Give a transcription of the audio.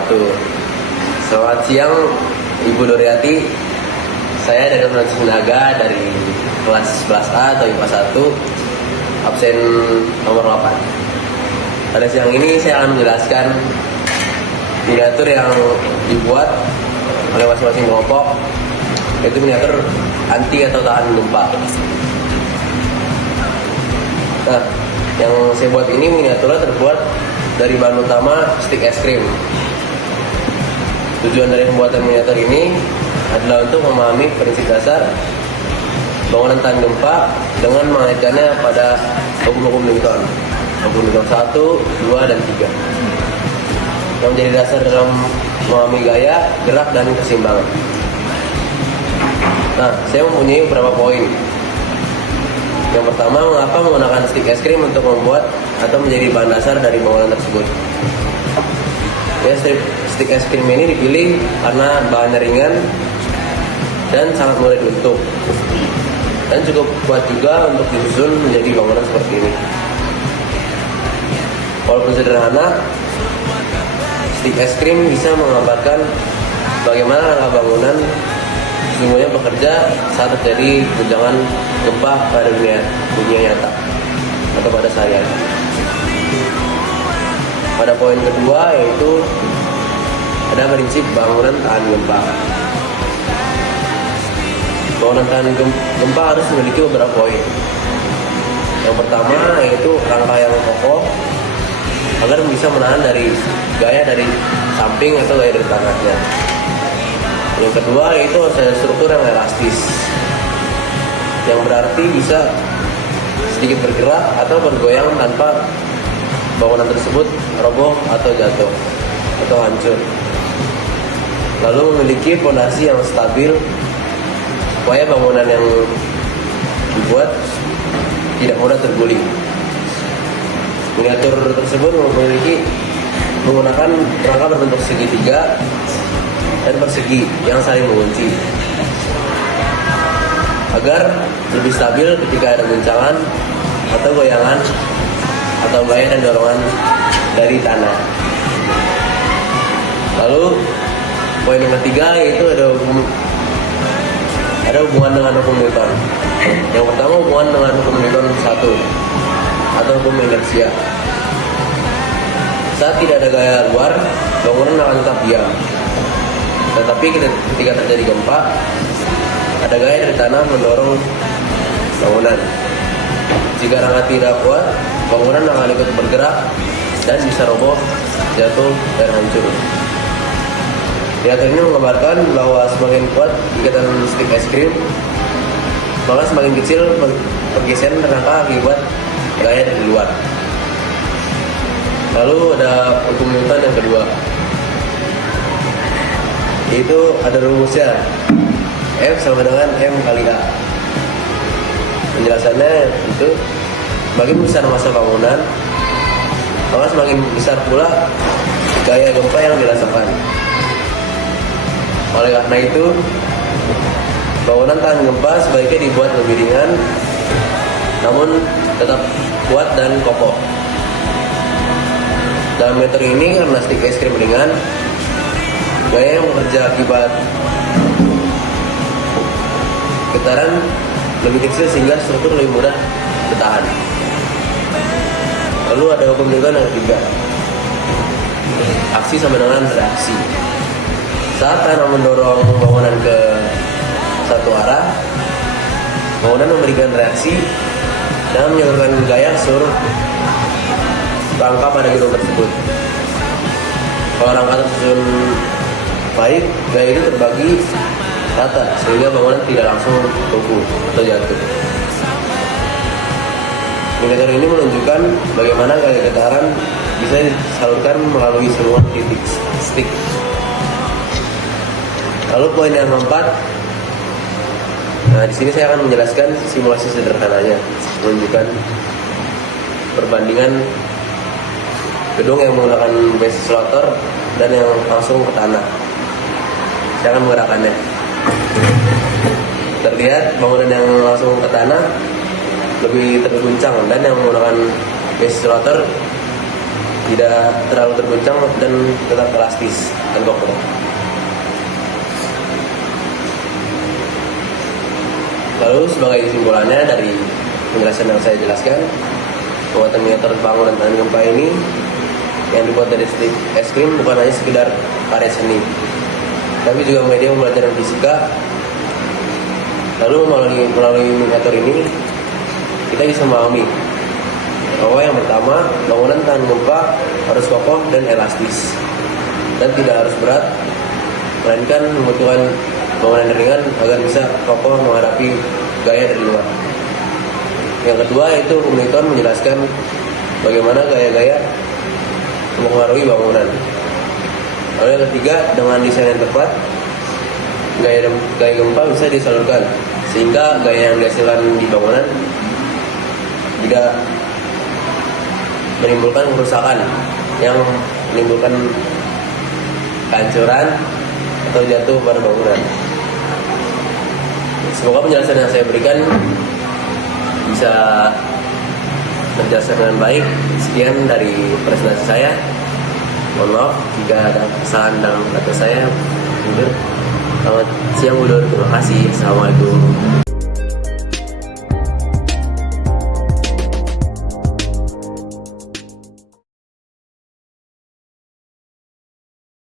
wabarakatuh. Selamat siang Ibu Nuriati. Saya dari Universitas Naga dari kelas 11A atau IPA 1, absen nomor 8. Pada siang ini saya akan menjelaskan miniatur yang dibuat oleh masing-masing kelompok, yaitu miniatur anti atau tahan gempa. Nah, yang saya buat ini miniaturnya terbuat dari bahan utama stik es krim. Tujuan dari pembuatan miniatur ini adalah untuk memahami prinsip dasar bangunan tahan gempa dengan mengaitkannya pada hukum-hukum Newton. Hukum Newton 1, 2, dan 3. Yang menjadi dasar dalam memahami gaya, gerak, dan keseimbangan. Nah, saya mempunyai beberapa poin. Yang pertama, mengapa menggunakan stik es krim untuk membuat atau menjadi bahan dasar dari bangunan tersebut. Ya, stik es krim ini dipilih karena bahannya ringan dan sangat mudah dibentuk, dan cukup kuat juga untuk disusun menjadi bangunan seperti ini. Walaupun sederhana, stik es krim bisa menggambarkan bagaimana rangka bangunan sesungguhnya bekerja saat terjadi guncangan gempa pada dunia nyata atau pada sehari-hari. Pada poin kedua, yaitu ada prinsip bangunan tahan gempa. Bangunan tahan gempa harus memiliki beberapa poin. Yang pertama yaitu rangka yang kokoh agar bisa menahan dari gaya dari samping atau gaya dari tanahnya. Yang kedua yaitu ada struktur yang elastis, yang berarti bisa sedikit bergerak atau bergoyang tanpa bangunan tersebut roboh atau jatuh atau hancur. Lalu memiliki fondasi yang stabil supaya bangunan yang dibuat tidak mudah terguling. Miniatur tersebut menggunakan rangka berbentuk segitiga dan persegi yang saling mengunci agar lebih stabil ketika ada guncangan atau goyangan atau gaya dan dorongan dari tanah. Lalu poin yang ketiga yaitu ada hubungan dengan hukum Newton. Yang pertama, hubungan dengan hukum Newton 1 atau hukum inersia. Saat tidak ada gaya luar, bangunan akan tetap diam. Tetapi ketika terjadi gempa, ada gaya dari tanah mendorong bangunan. Jika rangka tidak kuat, bangunan akan ikut bergerak dan bisa roboh, jatuh, dan hancur. Miniatur ini menggambarkan bahwa semakin kuat ikatan stik es krim, maka semakin kecil pergeseran rangka akibat gaya dari luar. Lalu ada hukum Newton yang kedua, yaitu ada rumusnya F sama dengan M kali A. Penjelasannya itu semakin besar massa bangunan, maka semakin besar pula gaya gempa yang dirasakan. Oleh karena itu, bangunan tahan gempa sebaiknya dibuat lebih ringan, namun tetap kuat dan kokoh. Dalam metode ini, karena stik es krim ringan, gaya yang bekerja akibat getaran lebih kecil sehingga struktur lebih mudah bertahan. Lalu ada hukum Newton yang ketiga, aksi sama dengan reaksi. Saat tanah mendorong bangunan ke satu arah, bangunan memberikan reaksi dan menyalurkan gaya seluruh rangka pada gedung tersebut. Kalau rangka tersusun baik, gaya itu terbagi rata sehingga bangunan tidak langsung runtuh atau jatuh. Miniatur ini menunjukkan bagaimana gaya getaran bisa disalurkan melalui semua titik stik. Lalu poin yang keempat, nah di sini saya akan menjelaskan simulasi sederhananya, menunjukkan perbandingan gedung yang menggunakan basis floater dan yang langsung ke tanah. Saya akan menggerakkannya. Terlihat bangunan yang langsung ke tanah lebih terguncang dan yang menggunakan basis floater tidak terlalu terguncang dan tetap elastis dan kokoh. Lalu sebagai kesimpulannya dari penjelasan yang saya jelaskan, bahwa terminator bangunan tahan gempa ini yang dibuat dari strip es krim bukan hanya sekedar karya seni, tapi juga media pembelajaran fisika. Lalu melalui miniatur ini kita bisa memahami bahwa yang pertama, bangunan tahan gempa harus kokoh dan elastis dan tidak harus berat, melainkan membutuhkan bangunan ringan agar bisa kokoh menghadapi gaya dari luar. Yang kedua yaitu Newton menjelaskan bagaimana gaya-gaya mempengaruhi bangunan. Lalu yang ketiga, dengan desain yang tepat, gaya gempa bisa disalurkan sehingga gaya yang dihasilkan di bangunan tidak menimbulkan kerusakan yang menimbulkan kehancuran atau jatuh pada bangunan. Semoga penjelasan yang saya berikan bisa menjelaskan dengan baik. Sekian dari presentasi saya. Mohon maaf jika ada kesalahan dalam kata saya. Selamat siang, Budur. Terima kasih. Assalamualaikum.